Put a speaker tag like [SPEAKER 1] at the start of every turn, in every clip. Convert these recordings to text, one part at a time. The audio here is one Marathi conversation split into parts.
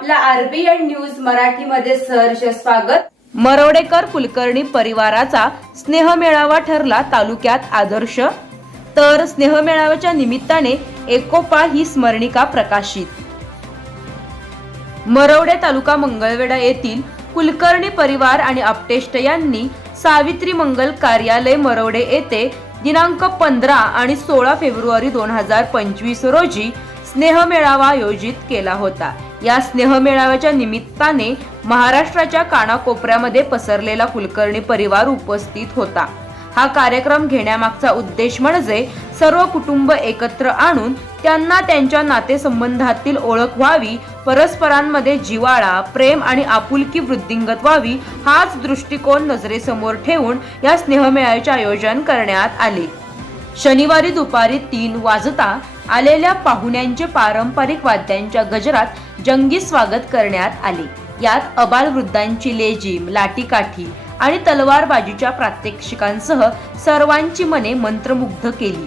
[SPEAKER 1] आपला आरबीएन न्यूज मराठीमध्ये सहर्ष स्वागत.
[SPEAKER 2] मरोडेकर कुलकर्णी परिवाराचा स्नेहमेळावा ठरला तालुक्यात आदर्श. तर स्नेहमेळाव्याच्या निमित्ताने एकोपा ही स्मरणिका प्रकाशित. मरवडे तालुका मंगळवेढा येथील कुलकर्णी परिवार आणि आपटेष्ट यांनी सावित्री मंगल कार्यालय मरवडे येथे दिनांक पंधरा आणि सोळा फेब्रुवारी दोन हजार पंचवीस रोजी स्नेहमेळावा आयोजित केला होता. या स्नेहमेळाव्याच्या निमित्ताने महाराष्ट्राच्या कानाकोपऱ्यामध्ये पसरलेला कुलकर्णी परिवार उपस्थित होता. हा कार्यक्रम घेण्यामागचा उद्देश म्हणजे सर्व कुटुंब एकत्र आणून त्यांना त्यांच्या नातेसंबंधातील ओळख व्हावी परस्परांमध्ये जिवाळा प्रेम आणि आपुलकी वृद्धिंगत व्हावी हाच दृष्टिकोन नजरेसमोर ठेवून या स्नेहमेळाचे आयोजन करण्यात आले. शनिवारी दुपारी तीन वाजता आलेल्या पाहुण्यांचे पारंपरिक वाद्यांच्या गजरात जंगी स्वागत करण्यात आले. यात अबालवृद्धांची लेझिम लाठीकाठी आणि तलवारबाजीच्या प्रात्यक्षिकांसह सर्वांची मने मंत्रमुग्ध केली.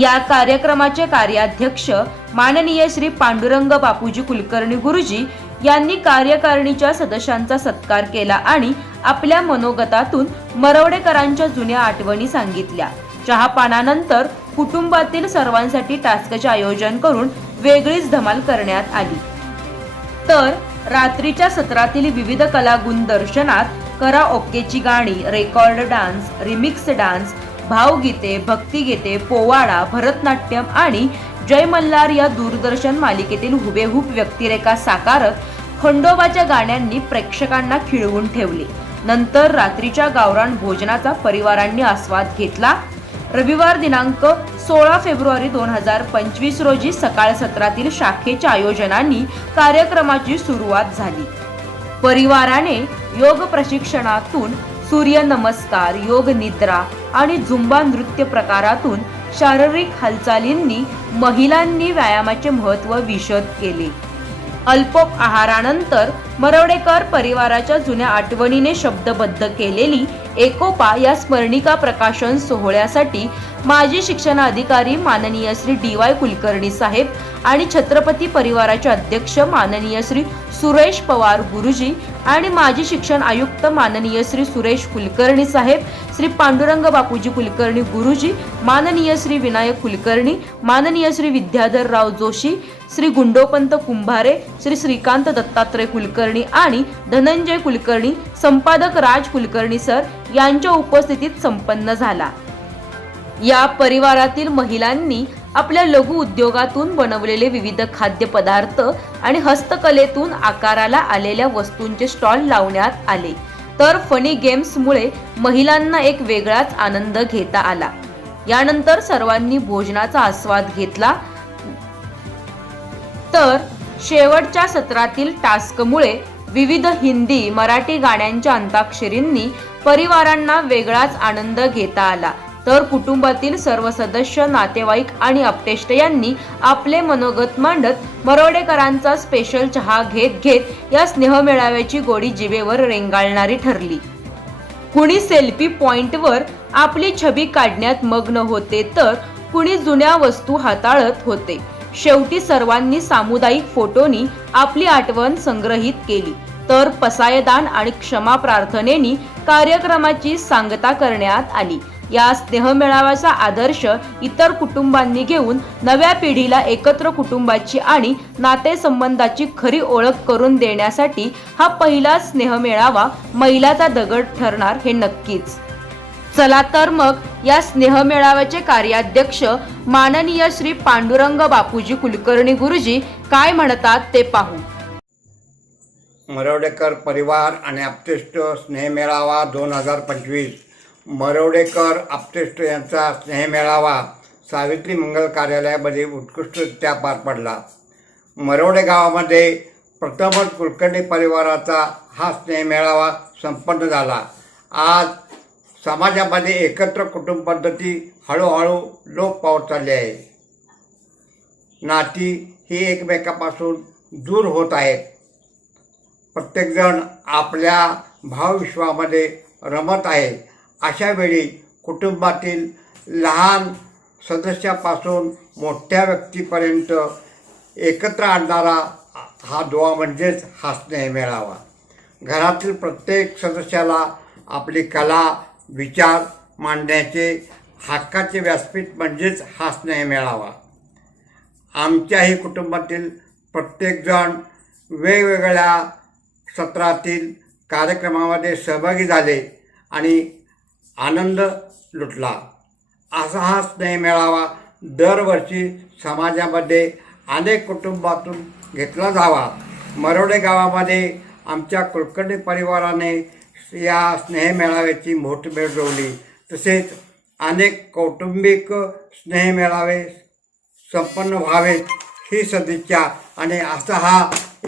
[SPEAKER 2] या कार्यक्रमाचे कार्याध्यक्ष माननीय श्री पांडुरंग बापूजी कुलकर्णी गुरुजी यांनी कार्यकारिणीच्या सदस्यांचा सत्कार केला आणि आपल्या मनोगतातून मरवडेकरांच्या जुन्या आठवणी सांगितल्या. चहापानानंतर कुटुंबातील सर्वांसाठी टास्कचे आयोजन करून वेगळीच धमाल करण्यात आली. तर रात्रीच्या सत्रातील विविध कलागुण दर्शनात करा ओकेची गाणी रेकॉर्ड डान्स रिमिक्स डान्स भावगीते भक्तिगीते पोवाडा भरतनाट्यम आणि जय मल्हार या दूरदर्शन मालिकेतील हुबेहूब व्यक्तिरेखा साकारत खंडोबाच्या गाण्यांनी प्रेक्षकांना खिळवून ठेवले. नंतर रात्रीच्या गावरान भोजनाचा परिवारांनी आस्वाद घेतला. रविवार दिनांक सोळा फेब्रुवारी दोन हजार पंचवीस रोजी सकाळ सत्रातील शाखेच्या आयोजनांनी कार्यक्रमाची सुरुवात झाली. परिवाराने योग प्रशिक्षणातून सूर्य नमस्कार योग निद्रा आणि झुंबा नृत्य प्रकारातून शारीरिक हालचालींनी महिलांनी व्यायामाचे महत्त्व विशद केले. अल्प आहारानंतर मरवडेकर परिवाराच्या जुन्या आठवणीने शब्दबद्ध केलेली एकोपा या स्मरणिका प्रकाशन सोहळ्यासाठी माजी शिक्षणाधिकारी माननीय श्री डी वाय कुलकर्णी साहेब आणि छत्रपती परिवाराचे अध्यक्ष माननीय श्री सुरेश पवार गुरुजी आणि माजी शिक्षण आयुक्त माननीय श्री सुरेश कुलकर्णी साहेब श्री पांडुरंग बापूजी कुलकर्णी गुरुजी माननीय श्री विनायक कुलकर्णी माननीय श्री विद्याधरराव जोशी श्री गुंडोपंत कुंभारे श्री श्रीकांत दत्तात्रय कुलकर्णी आणि धनंजय कुलकर्णी संपादक राज कुलकर्णी सर यांच्या उपस्थितीत संपन्न झाला. या परिवारातील महिलांनी आपल्या लघु उद्योगातून बनवलेले विविध खाद्यपदार्थ आणि हस्तकलेतून आकाराला आलेल्या वस्तूंचे स्टॉल लावण्यात आले. तर फनी गेम्समुळे महिलांना एक वेगळाच आनंद घेता आला. यानंतर सर्वांनी भोजनाचा आस्वाद घेतला. तर शेवटच्या सत्रातील टास्कमुळे विविध हिंदी मराठी गाण्यांच्या अंताक्षरींनी परिवारांना वेगळाच आनंद घेता आला. तर कुटुंबातील सर्व सदस्य नातेवाईक आणि अपटेष्ट यांनी आपले मनोगत मांडत मरोडेकरांचा स्पेशल चहा घेत घेत या स्नेहमेळाव्याची गोडी जिवेवर रेंगाळणारी ठरली. कुणी सेल्फी पॉइंटवर आपली छबी काढण्यात मग्न होते तर कुणी जुन्या वस्तू हाताळत होते. शेवटी सर्वांनी सामुदायिक फोटोनी आपली आठवण संग्रहित केली. तर पसायदान आणि क्षमा प्रार्थनेनी कार्यक्रमाची सांगता करण्यात आली. या स्नेहमेळाव्याचा आदर्श इतर कुटुंबांनी घेऊन नव्या पिढीला एकत्र कुटुंबाची आणि नातेसंबंधाची खरी ओळख करून देण्यासाठी हा पहिला स्नेहमेळावा मैलाचा दगड ठरणार हे नक्कीच. चला तर मग या स्नेहमेळाव्याचे कार्याध्यक्ष माननीय श्री पांडुरंग बापूजी कुलकर्णी गुरुजी काय म्हणतात ते पाहू.
[SPEAKER 3] मरवडेकर परिवार आणि आपतिष्ट स्नेहमेळावा दोन हजार पंचवीस. मरवडेकर आप्तेष्ट यांचा स्नेहमेळावा सावित्री मंगल कार्यालयामध्ये उत्कृष्टरित्या पार पडला. मरवडे गावामध्ये प्रथमच कुलकर्णी परिवाराचा हा स्नेहमेळावा संपन्न झाला. आज समाजामध्ये एकत्र कुटुंब पद्धती हळूहळू लोप पावत चालली आहे. नाती ही एकमेकापासून दूर होत आहेत. प्रत्येकजण आपल्या भावविश्वामध्ये रमत आहे. अशा वेळी कुटुंबातील लहान सदस्यापासून मोठ्या व्यक्तीपर्यंत एकत्र आणणारा हा दुवा म्हणजेच हा स्नेह घरातील प्रत्येक सदस्याला आपली कला विचार मांडण्याचे हक्काचे व्यासपीठ म्हणजेच हा स्नेह आमच्याही कुटुंबातील प्रत्येकजण वेगवेगळ्या सत्रातील कार्यक्रमामध्ये सहभागी झाले आणि आनंद लुटला. असा हा स्नेह मेळावा दरवर्षी समाजामध्ये अनेक कुटुंबातून घेतला जावा. मरोडे गावामध्ये आमच्या कुलकर्णी परिवाराने या स्नेह मेळाव्याची मोठमेळ रोवली तसेच अनेक कौटुंबिक स्नेह मेळावे संपन्न व्हावेत ही सदिच्छा आणि असा हा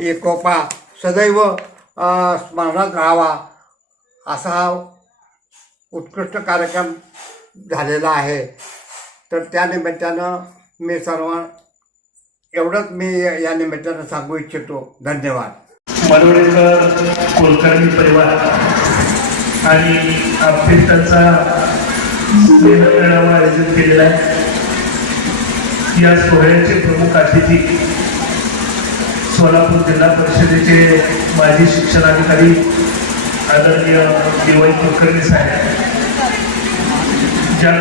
[SPEAKER 3] एकोपा सदैव स्मरणात राहावा असा हा उत्कृष्ट कार्यक्रम झालेला आहे. तर त्या निमित्तानं मी सर्व एवढंच मी या निमित्तानं सांगू इच्छितो. धन्यवाद.
[SPEAKER 4] मनोरेकर कुलकर्णी परिवार आणि आप्तेष्टाचा मेळावा आयोजित केलेला आहे. या सोहळ्याचे प्रमुख अतिथी सोलापूर जिल्हा परिषदेचे माजी शिक्षणाधिकारी आदरणीय दिवाळी कुलकर्णी साहेब ज्या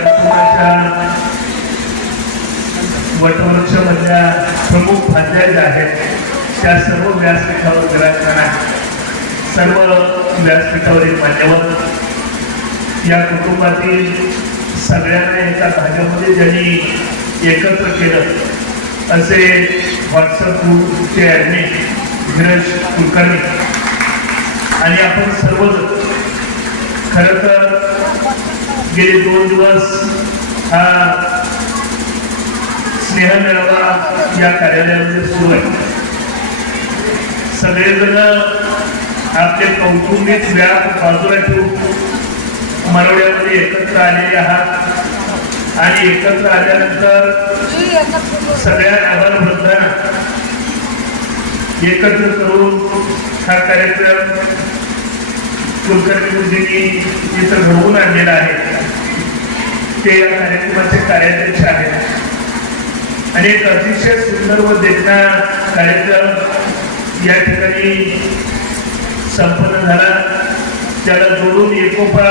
[SPEAKER 4] वटवृक्ष मधल्या प्रमुख भाज्या ज्या आहेत त्या सर्व व्यासपीठावर विराजमान आहेत. सर्व व्यासपीठावरील मान्यवर. या कुटुंबातील सगळ्यांना एका भाज्यामध्ये ज्यांनी एकत्र केलं असे व्हॉट्सअप ग्रुपचे ॲडमिन धीरज कुलकर्णी. आणि आपण सर्वजण खरं तर गेले दोन दिवस हा स्नेह मेळावा या कार्यालयामध्ये सुरू आहे. सगळेजण आपले कौटुंबिक व्याप बाजूला ठेवून मरवड्यामध्ये एकत्र आलेले आहात. आणि एकत्र आल्यानंतर सगळ्या आभार वृद्धांना एकत्र करून हा कार्यक्रम कुलकर्णी मुलींनी इथं घडवून आणलेलं आहे ते या कार्यक्रमाचे कार्याध्यक्ष आहेत. आणि एक अतिशय सुंदर व देखणा कार्यक्रम या ठिकाणी संपन्न झाला. त्याला जोडून एकोपा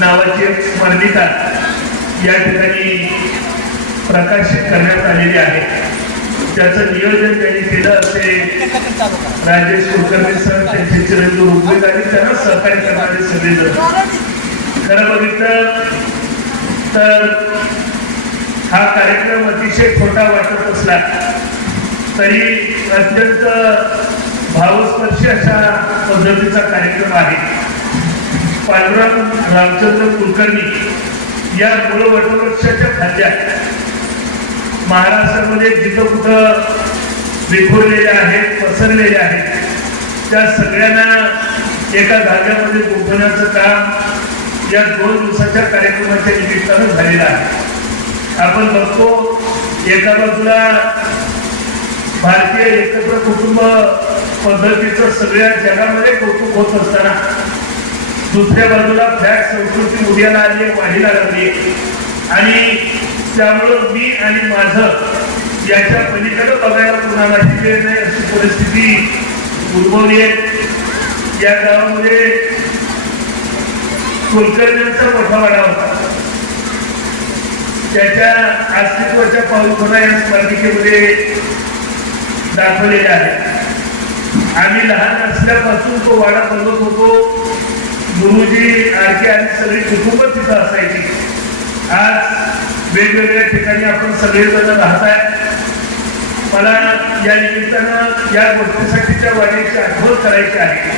[SPEAKER 4] नावाची एक स्मरणिका या ठिकाणी प्रकाशित करण्यात आलेली आहे. त्याचं नियोजन त्यांनी केलं असे राजेश कुलकर्णी सर त्यांचे चिरंजीव रुग्वेद आणि त्यांना सहकार्य करणारे सगळेजण. खरं बघितलं तर हा कार्यक्रम अतिशय छोटा वाटत असला तरी अत्यंत भावस्पर्शी अशा पद्धतीचा कार्यक्रम आहे. पांडुरंग रामचंद्र कुलकर्णी या मूळ वटवृक्षाच्या खाद्या महाराष्ट्रामध्ये जिथं कुठं विखुरलेले आहेत पसरलेले आहेत त्या सगळ्यांना एका धाग्यामध्ये गुंफण्याचं काम या दोन दिवसाच्या कार्यक्रमाच्या निमित्तानं झालेलं आहे. आपण बघतो एका बाजूला भारतीय एकत्र कुटुंब पद्धतीचं सगळ्या जगामध्ये कौतुक होत असताना दुसऱ्या बाजूला फ्लॅट संस्कृती उद्याला आली वाढीला लागली आणि त्यामुळं मी आणि माझं याच्या पलीकडे बघायला कुणालाही वेळ नाही अशी परिस्थिती उद्भवली आहे. या गावामध्ये कुलकर्ण्यांचा मोठा वाडा होता. त्याच्या अस्तित्वाच्या पाऊलखुणा या स्पर्धिकेमध्ये दाखवलेल्या आहेत. आम्ही लहान असल्यापासून तो वाडा बघत होतो. गुरुजी आरके आणि सगळी कुटुंब तिथं असायची. आज वेगवेगळ्या ठिकाणी आपण सगळेजण राहत मला या निमित्तानं या गोष्टीसाठीच्या वाड्याची आठवण करायची आहे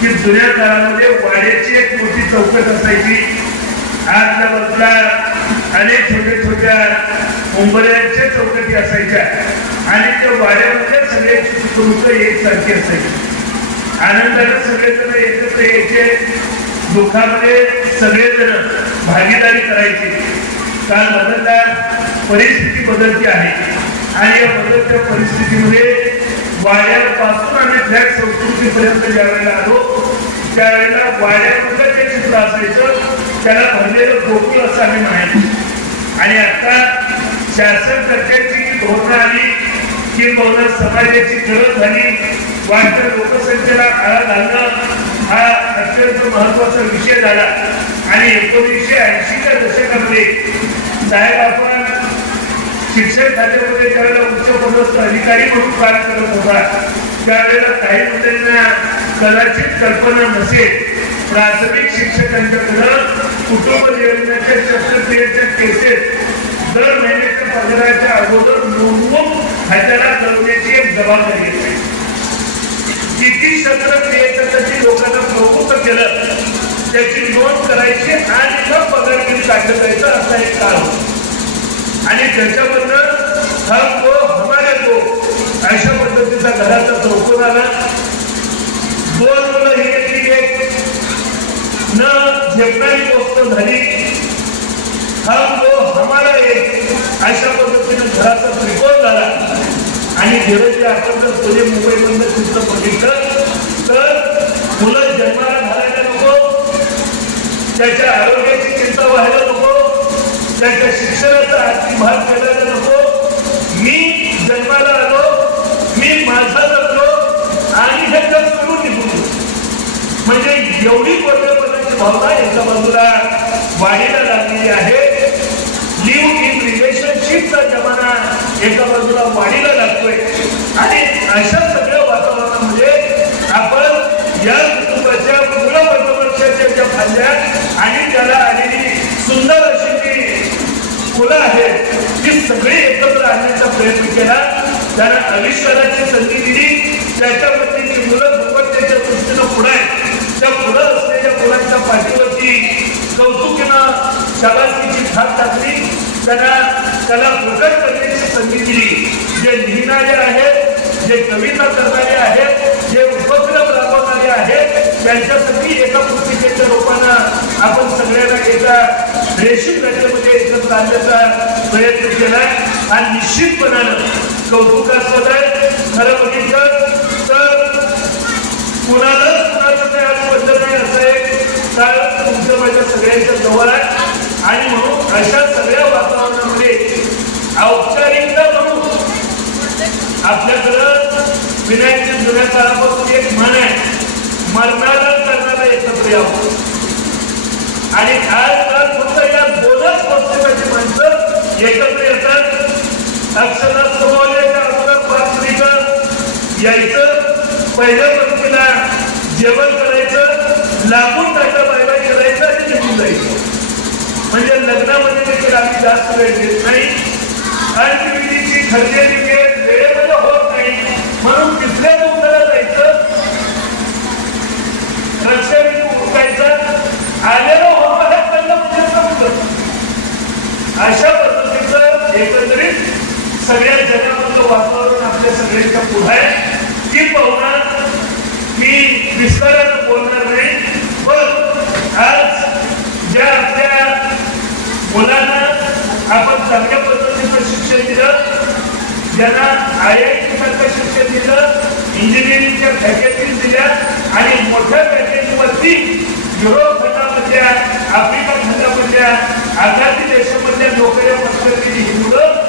[SPEAKER 4] की जुन्या काळामध्ये वाड्याची एक मोठी चौकट असायची. आजच्या बाजूला अनेक छोट्या छोट्या मुंबऱ्यांच्या चौकटी असायच्या आणि त्या वाड्यामध्ये सगळे कुटुंब एकसारखे असायचे. आनंदाने सगळेजण एकत्र यायचे. दुःखामध्ये सगळेजण भागीदारी करायची. काल बदलता परिस्थिती बदलती आहे. आणि या बदलत्या परिस्थितीमध्ये वाड्यापासून आम्ही फ्लॅट संस्कृतीपर्यंत ज्या वेळेला आलो त्यावेळेला वाड्यामधलं जे चित्र असायचं त्याला भरलेलं गोकुळ असं आम्ही म्हणायचो आणि आता शासन कर्त्याची जी धोरणं आली किंबहुना समाजाची गरज झाली वाढत्या लोकसंख्येला आळा घालणं हा अत्यंत महत्त्वाचा विषय झाला. आणि एकोणीसशे ऐंशीच्या दशकामध्ये साहेब आपण शिक्षण खात्यामध्ये त्यावेळेला उच्च पदस्थ अधिकारी म्हणून काम करत होता. त्यावेळेला काही मुलांना कदाचित कल्पना नसेल. प्राथमिक शिक्षकांच्याकडं कुटुंब योजनेच्या शस्त्रक्रियेच्या केसेस दर महिन्याच्या पगाराच्या अगोदर नोंदवून खात्याला कळवण्याची एक जबाबदारी आहे. किती शस्त्रक्रियेचं त्याची लोकांना प्रवृत्त केलं त्याची नोंद करायची आणि मग पगार बिल काढलं जायचं असा एक काळ होता. आणि त्याच्याबद्दल हम तो हमारे तो अशा पद्धतीचा घराचा चौकोन आला. दोन मुलं ही याची एक न झेपणारी गोष्ट झाली. हम तो हमारा एक अशा पद्धतीने घराचा त्रिकोण झाला. आणि धीरजी आपण जर पुणे मुंबईमधलं चित्र बघितलं. तर मुलं जन्माला घालायला नको. त्याच्या आरोग्याची चिंता व्हायला नको. त्याच्या शिक्षणाचा आर्थिक भाग करायला नको. मी जन्माला आलो मी माझा जगलो आणि हे जग सोडून निघून म्हणजे एवढी कोरडेपणाची भावना एका बाजूला वाढीला लागलेली आहे. लिव्ह इन रिलेशनशिपचा जमाना एका बाजूला वाढीला लागतोय. आणि अशा सगळ्या वातावरणामध्ये आपण या कुटुंबाच्या मुलं वर्षाच्या ज्या फांद्या आणि त्याला आलेली सुंदर अशी जी फुलं आहेत ती सगळी एकत्र आणण्याचा प्रयत्न केला. त्याला आविष्काराची संधी दिली. त्याच्यामध्ये ती मुलं गुणवत्तेच्या दृष्टीनं पुढे आहेत त्या पुढं असलेल्या मुलांच्या पाठीवरती कौतुकीनं शाबासकीची थाप टाकली. त्यांना त्याला प्रकट करण्याची संधी दिली. जे लिहिणारे आहेत जे कविता करणारे आहेत जे उपक्रम राबवणारे आहेत त्यांच्यासाठी एका पुस्तिकेच्या लोकांना आपण सगळ्यांना एका रेशीम राज्यामध्ये एकत्र आणण्याचा प्रयत्न केला आणि निश्चितपणानं कौतुकास्पद आहे. खरं बघितलं तर कुणालाच कुणाचं काही आज बंधन नाही असं एक काळ तुमचं माझ्या सगळ्यांच्या जवळ आहे. आणि म्हणून अशा सगळ्या औपचारिकता म्हणून आपल्याकडं विनायकच्या जुन्या काळापासून एक म्हण आहे मरणाला करणारा एकत्र यावं आणि आजकाल फक्त या दोनच पक्षाची माणसं एकत्र येतात. अक्षरात समोरच्या अगोदर पाच मिनिटं यायचं पहिल्या पंक्तीला जेवण करायचं लागून त्याच्या बाय करायचं आणि निघून जायचं. म्हणजे लग्नामध्ये देखील आम्ही जास्त वेळ देत नाही. अंत्यविधीची खरेदी वेळ वेळेमध्ये होत नाही. म्हणून तिसऱ्या दिवसाला जायचं. रस्त्याने उठायचं आलेलं होतं त्यांना पहिलं म्हणजे समजतं. अशा पद्धतीचं एकंदरीत सगळ्या जगामधलं वातावरण आपल्या सगळ्यांच्या पुढे आहे. की पाहुणा मी विस्तारानं बोलणार नाही. पण आज ज्या आपल्या मुलांना आपण चांगल्या पद्धतीचं शिक्षण दिलं ज्यांना आय आय टी सारखं शिक्षण दिलं इंजिनिअरिंगच्या फॅकल्टीज दिल्या आणि मोठ्या फॅकल्टीवरती युरोप खंडामधल्या आफ्रिका खंडामधल्या आझादी देशामधल्या नोकऱ्या पत्करलेली ही मुलं.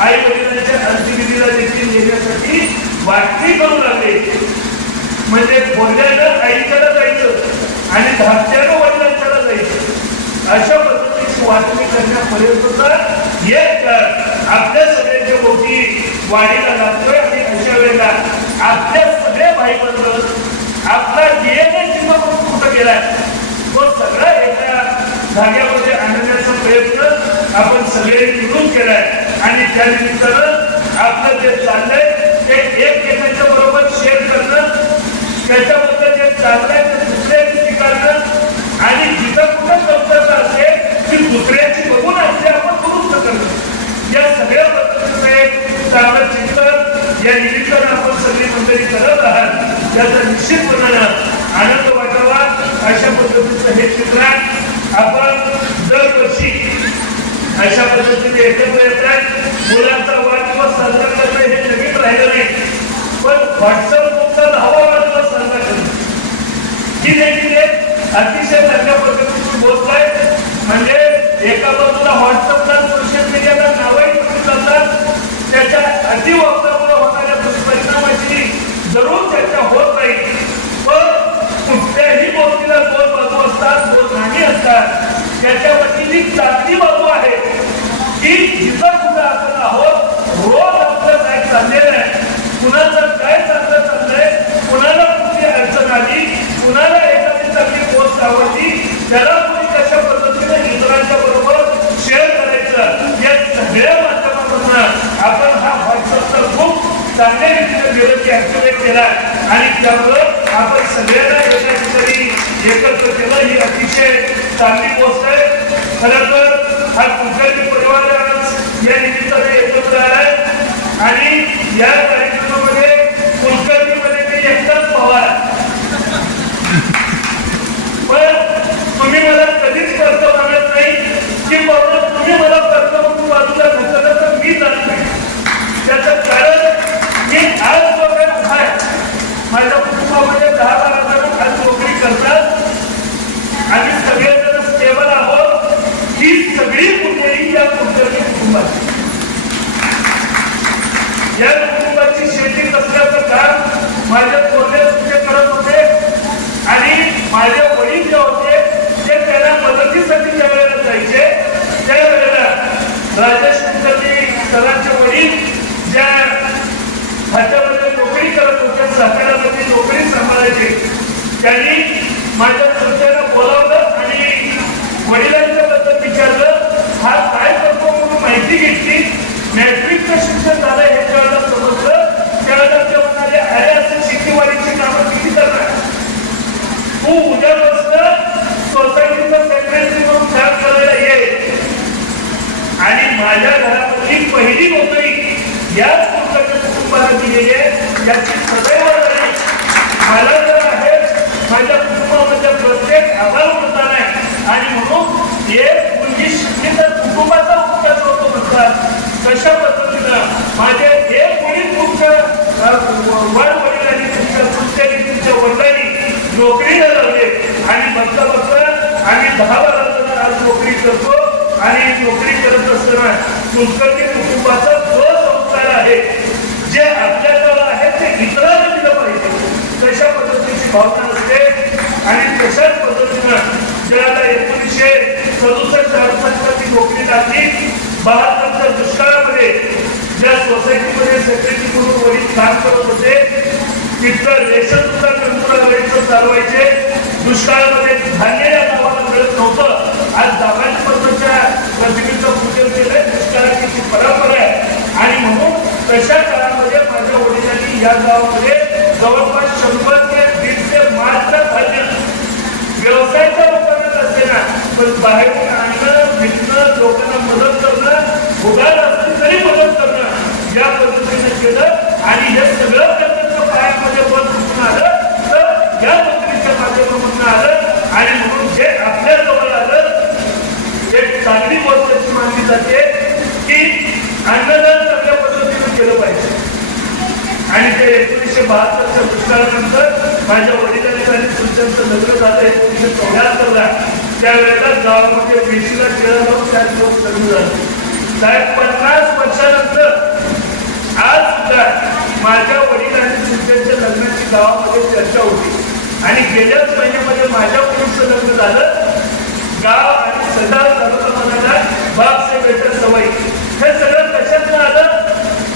[SPEAKER 4] आई वडिलांच्या अंत्यविधीला देखील येण्यासाठी वाटणी करू लागले. म्हणजे बोलल्यानं आईकडे जायचं आणि धाकट्यानं वडिलांकडे जायचं. अशा पद्धतीची वाटणी करण्यापर्यंत एक काळ आपल्या सगळ्यांच्या भोवती वाढीला लागतोय आणि अशा वेळेला आपल्या सगळे भाई बंद आपला डीएनए किंवा कुठं गेलाय तो सगळा एका धाग्यामध्ये आणण्याचा प्रयत्न आपण सगळे मिळून केलाय. आणि त्या निमित्तानं आपलं जे चाललंय ते एकमेकांच्या बरोबर शेअर करणं त्याच्याबद्दल जे चाललंय ते दुसऱ्याची स्वीकारणं आणि जिथं कुठं कमतरता असेल ती दुसऱ्या बघून आपले आपण दुरुस्त करणं या सगळ्या पद्धतीचं चांगलं चिंतन या निमित्तानं आपण सगळी मंडळी करत आहात. याचा निश्चितपणानं आनंद वाटावा. अशा पद्धतीचं हे चित्र आपण दरवर्षी अशा पद्धतीने एकत्र येतात मुलांचा वाढदिवस साजरा करणं हे नवीन राहिलं नाही. पण व्हॉट्सअप तुमचा दहावा वाढदिवस साजरा करणं. ही देखील एक अतिशय चांगल्या पद्धतीची गोष्ट आहे म्हणजे एका बाजूला व्हॉट्सअपला आणि ती वक्तव्य होणाऱ्या दुष्परिणामाची जरूर चर्चा होत नाही पण कुठल्याही गोष्टीला दोन बाजू असतात दोन नाही असतात. त्याच्यावरची जी चांगली बाजू आहे की जिथं कुठं आपण आहोत रोज आपलं काय चाललेलं आहे कुणाचं काय चांगलं चाललंय कुणाला कुठली अडचण आली कुणाला एखादी चांगली पोस्ट आवडली त्याला कोणी कशा पद्धतीने इतरांच्या बरोबर चांगल्या रीतीने व्यवस्थित ऍक्टिव्हेट केला आणि त्यामुळं आपण सगळ्यांना एका ठिकाणी एकत्र केलं. ही अतिशय चांगली गोष्ट आहे. खरं तर हा कुलकर्णी परिवार आज या निमित्ताने एकत्र आलाय. आणि या कार्यक्रमामध्ये कुलकर्णीमध्ये काही एकटाच पवार पण तुम्ही मला कधीच कर्ज मागत नाही की बाबा तुम्ही मला कर्ज म्हणून बाजूला ढकललं तर मी जात नाही. त्याचं कारण मी आज जो उभा आहे माझ्या कुटुंबामध्ये दहा बारा जण आज नोकरी करतात. आम्ही सगळेजण स्टेबल आहोत. ही सगळी कुठेही या कुटुंबाची कुटुंबात या कुटुंबाची शेती कसल्याचं काम माझे थोरले तुझे करत होते आणि माझे वडील जे होते ते त्याला मदतीसाठी ज्या वेळेला जायचे त्यावेळेला राजेश कुलकर्णी सरांचे वडील ज्या खात्यामध्ये नोकरी करत होते सहकारामध्ये नोकरी सांभाळायचे त्यांनी माझ्या चुलत्याला बोलावलं आणि वडिलांच्या बद्दल विचारलं हा काय करतो म्हणून माहिती घेतली मॅट्रिकचं शिक्षण झालं हे त्यावेळेला समजलं त्यावेळेला ते म्हणाले अरे असं शेतीवाडीची कामं किती करणार तू उद्यापासून सोसायटीचा सेक्रेटरी म्हणून काम करायला ये आणि माझ्या घरामधली पहिली नोकरी याच कुटुंबाच्या कुटुंबाला दिलेली आहे. याची सदैव मला जर आहे माझ्या कुटुंबामध्ये प्रत्येक आभार होता नाही. आणि म्हणून एक मुलगी शिकली तर कुटुंबाचा उपचार होतो म्हणतात. कशा पद्धतीनं? माझे एक वडील तुमच्या वड वडिलांनी तुमच्या तुमच्याने तुमच्या वडिलांनी नोकरीला लावले. आणि बघता बघता आम्ही दहा बारा आज नोकरी करतो. आणि नोकरी करत असताना कुलकर्णी कुटुंबाचा जो संस्कार आहे जे आपल्याजवळ आहे ते इतरांना दिलं पाहिजे. तशा पद्धतीची भावना असते आणि तशाच पद्धतीनं ज्याला एकोणीसशे सदुसष्ट अडुसष्टला ती नोकरी लागली बहात्तरच्या दुष्काळामध्ये ज्या सोसायटीमध्ये सेक्रेटरी म्हणून वडील काम करत होते तिथलं रेशन सुद्धा कंट्रोल चालवायचे. दुष्काळामध्ये धान्य या गावाला मिळत नव्हतं. आज दाबाजी पद्धतीच्या प्रतिनिधीचं पूजन केलंय. दुष्काळाची ती परंपरा आहे. आणि म्हणून तशा काळामध्ये माझ्या वडिलांनी या गावामध्ये जवळपास शंभर ते दीडशे मात्र धान्य व्यवसायाच्या लोकांना असते ना पण बाहेरून आणणं विकणं लोकांना मदत करणं उगार असली तरी मदत करणं या पद्धतीने केलं. आणि हे सगळं त्यांच्या पायामध्ये बल कुठून आलं. तर या नोकरीच्या माध्यमातून आलं. आणि म्हणून जे आपल्या जवळ आलं एक चांगली गोष्ट मानली जाते. अन्नदान चांगल्या पद्धतीने केलं पाहिजे. आणि ते एकोणीसशे बहात्तरच्या दुष्काळानंतर माझ्या वडिलांनी आणि तुमच्याचं लग्न झालं एकोणीसशे चौऱ्याहत्तरला त्यावेळेला गावामध्ये वेशीला केळं त्यात लोक लग्न झाले. साहेब पन्नास वर्षानंतर आज सुद्धा माझ्या वडील आणि तुमच्याच्या लग्नाची गावामध्ये चर्चा होती. आणि गेल्याच महिन्यामध्ये माझ्या मुलीचं लग्न झालं. गाव आणि सदा तालुका बाप से बेटा सवय. हे सगळं कशात आलं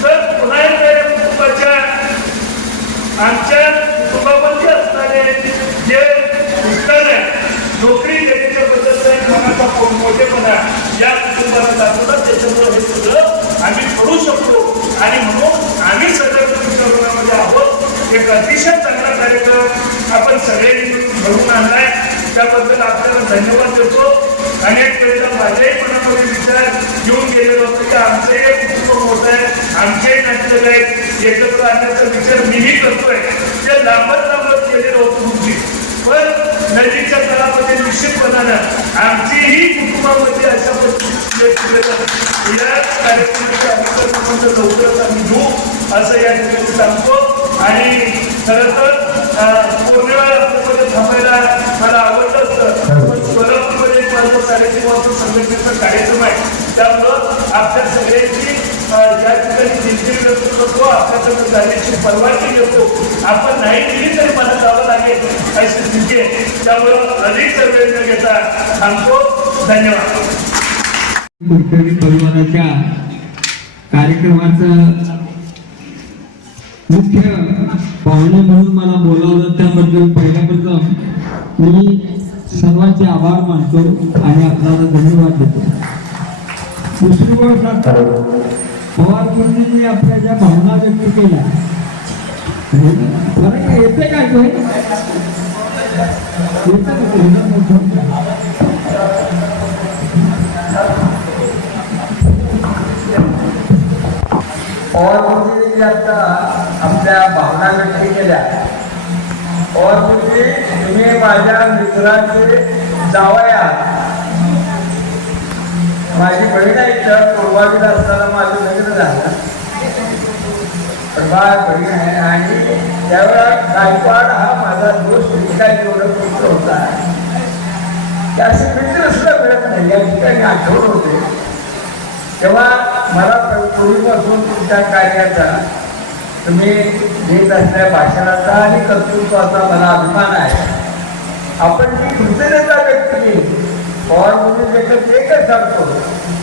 [SPEAKER 4] तर पुन्हा एकदा या कुटुंबाच्या आमच्या कुटुंबामध्ये असणारे जे उत्तर आहे नोकरी देण्याच्याबद्दल मनाचा मोठेपणा या कुटुंबाला दाखवला त्याच्यामुळे हे सगळं आम्ही करू शकतो. आणि म्हणून आम्ही सगळ्या कुटुंबामध्ये आहोत. एक अतिशय चांगला कार्यक्रम आपण सगळ्यांनी मिळून घडून आणलाय. त्याबद्दल आपल्याला धन्यवाद देतो. अनेक वेळेला माझ्याही मनामध्ये विचार घेऊन गेलेलो होतो की आमचंही कुटुंब मोठं आहे. आमचेही नातेवाईक एकत्र आणण्याचा विचार मीही करतोय. ते लांबत लांबत गेलेलो होतो तुमची पण नदीच्या तळामध्ये निश्चितपणानं आमचीही कुटुंबामध्ये अशा पद्धतीने या कार्यक्रमाच्या अनुकरणामध्ये लवकरच आम्ही घेऊ असं या ठिकाणी सांगतो. आणि खरं तर पूर्ण वेळा थांबायला मला आवडलं असतं पण सोलापूरमध्ये माझं साडेतीन संघटनेचा कार्यक्रम आहे. त्यामुळं आपल्या सगळ्यांची ज्या ठिकाणी दिलगिरी व्यक्त करतो आपल्याकडून जाण्याची परवानगी देतो. आपण नाही दिली तरी मला जावं लागेल अशी स्थिती आहे. त्यामुळं अधिक वेळ न घेता थांबतो. धन्यवाद.
[SPEAKER 5] कुलकर्णी परिवाराच्या कार्यक्रमाचं मुख्य पाहुणे म्हणून मला बोलावलं त्याबद्दल पहिल्याप्रथम मी सर्वांचे आभार मानतो आणि आपल्याला धन्यवाद देतो. दुसरी गोष्ट पवार गुरुजींनी आपल्या ज्या भावना व्यक्त केल्या. फरक येते काय तो ते? येतं
[SPEAKER 6] पवार मुलींनी आता? आपल्या भावना व्यक्त केल्या. पवार मुली तुम्ही माझ्या मित्राचे जावया. माझी बहीण आहे तर पूर्वावीला असताना माझं लग्न झालं. प्रभा बहीण आहे आणि त्यावेळा गायकवाड हा माझा दोष काय एवढं पुत्र होता. त्या मित्र सुद्धा मिळत नाही या ठिकाणी आठवण होते. तेव्हा मला पूर्वीपासून तुमच्या कार्याचा तुम्ही देत असल्या भाषणाचा आणि कर्तृत्वाचा मला अभिमान आहे. आपण जी कृतज्ञता व्यक्त केली पवार म्हणून एकच एकच सांगतो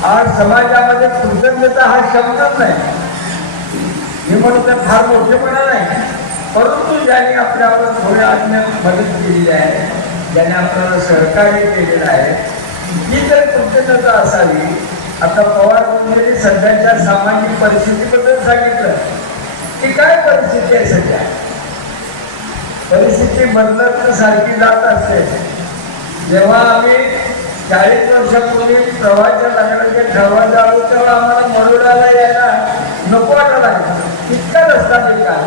[SPEAKER 6] आज समाजामध्ये कृतज्ञता हा शब्दच नाही. हे म्हणून तर फार मोठेपणा नाही. परंतु ज्याने आपल्याला थोड्या आज्ञा मदत केलेली आहे ज्याने आपल्याला सहकार्य केलेलं आहे ही जर कृतज्ञता असावी आता पवार म्हणजे सध्याच्या सामाजिक परिस्थितीबद्दल सांगितलं. की काय परिस्थिती आहे सध्या? परिस्थिती बदलत सारखी जात असते. जेव्हा आम्ही चाळीस वर्षापूर्वी प्रवाहाच्या लागण्याचे दरवाजा आलो तेव्हा आम्हाला मरोडाला यायला नको वाटत लागलं. इतका रस्ता बेकार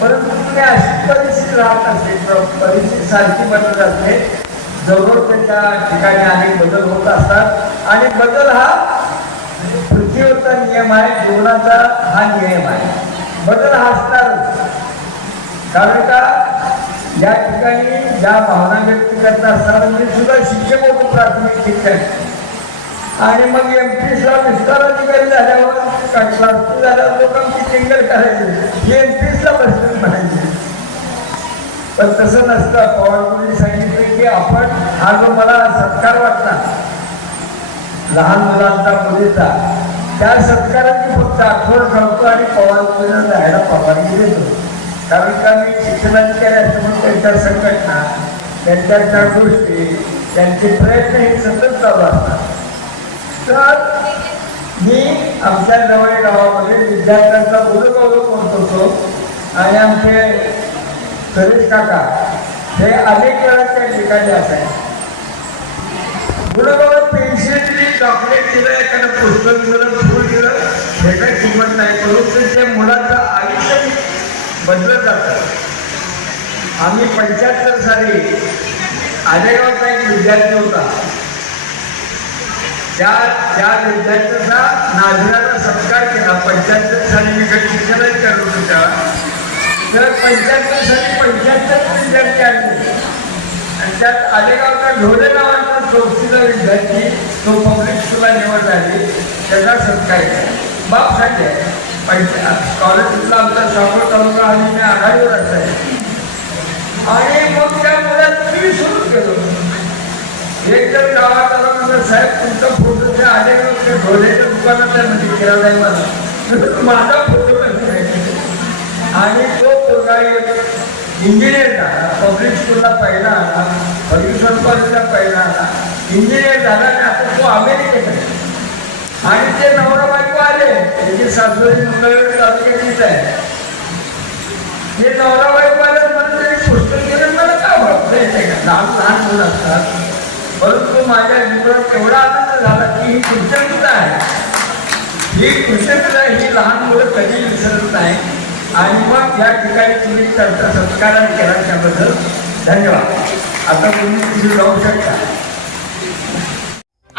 [SPEAKER 6] परंतु तुम्ही अशी परिस्थिती राहत असते परिस्थिती सारखी बदलत असते. जवळ त्याच्या ठिकाणी अनेक बदल होत असतात. आणि बदल हा पृथ्वीवरचा नियम आहे जीवनाचा हा नियम आहे. बदल हा असणारच. कारण का? या ठिकाणी ज्या भावना व्यक्त करत असताना मी सुद्धा शिक्षक होतो प्राथमिक शिक्षण. आणि मग एम पीसला विस्तार अधिकारी झाल्यावर शास्त्री झाल्यावर लोकांची टिंगल करायची. एम पीसला बसले म्हणायचे. पण तसं नसतं. पवारपूरने सांगितलं की आपण हा जो मला सत्कार वाटला लहान मुलांचा मुलीचा त्या सत्काराची फक्त आठवण ठेवतो आणि पवारपूरला जायला परवानगी देतो. कारण का मी शिक्षणाधिकारी असल्यामुळे त्यांच्या संघटना त्यांच्या त्या गोष्टी त्यांचे प्रयत्न हे सतत चालू असतात. तर मी आमच्या जवळ गावामध्ये विद्यार्थ्यांचा उदगौरव करत होतो आणि आमचे सुरेश काका हे अनेक वेळा त्या ठिकाणी असायचे. गुणगौरव पेन्सिल चॉकलेट दिलं एखादं पुस्तक दिलं फूल दिलं हे काही किंमत नाही परंतु ते मुलाचं आयुष्य बदलत जातं आम्ही पंच्याहत्तर साली आजेगावचा एक विद्यार्थी होता. त्या त्या विद्यार्थ्याचा नाझराचा सत्कार केला. पंच्याहत्तर साली मी काही शिक्षणच करत होतो. तर पंच्याहत्तर साली पंच्याहत्तर विद्यार्थी आले. आणि त्यात आलेगावचा ढोले नावाचा चौथीचा विद्यार्थी तो पब्लिक स्कूलला निवड झाली. त्याचा सत्कार केला. बाप सांगे पंचा स्कॉलरशिपला आमचा सामोर तालुका आणि मी आघाडीवर असायचे आणि मग त्या मुलात मी सुरू केलं. एक तर गावात आला म्हणजे साहेब तुमचा फोटो ते आले ते म्हणजे ढोलेच्या दुकानात आहे म्हणजे किराणा मला. माझा फोटो आणि तो पोरगा इंजिनियर झाला. पब्लिक स्कूलला पहिला आला फर्ग्युसन कॉलेजला पहिला आला. इंजिनियर झाला आणि आता तो अमेरिकेत आहे. आणि ते नवरा बायको आले त्याची सासुरी मंगळवेर तालुक्याचीच आहे. हे नवरा बायको आले मला त्यांनी पुस्तक केलं मला काय वाटतं येते का लहान लहान मुलं असतात. परंतु माझ्या जीवनात एवढा आनंद झाला की ही कृतज्ञता आहे. ही कृतज्ञता ही लहान मुलं कधी विसरत नाही. आणि मग या ठिकाणी तुम्ही त्यांचा सत्कार केला त्याबद्दल धन्यवाद. आता तुम्ही तिथे जाऊ शकता.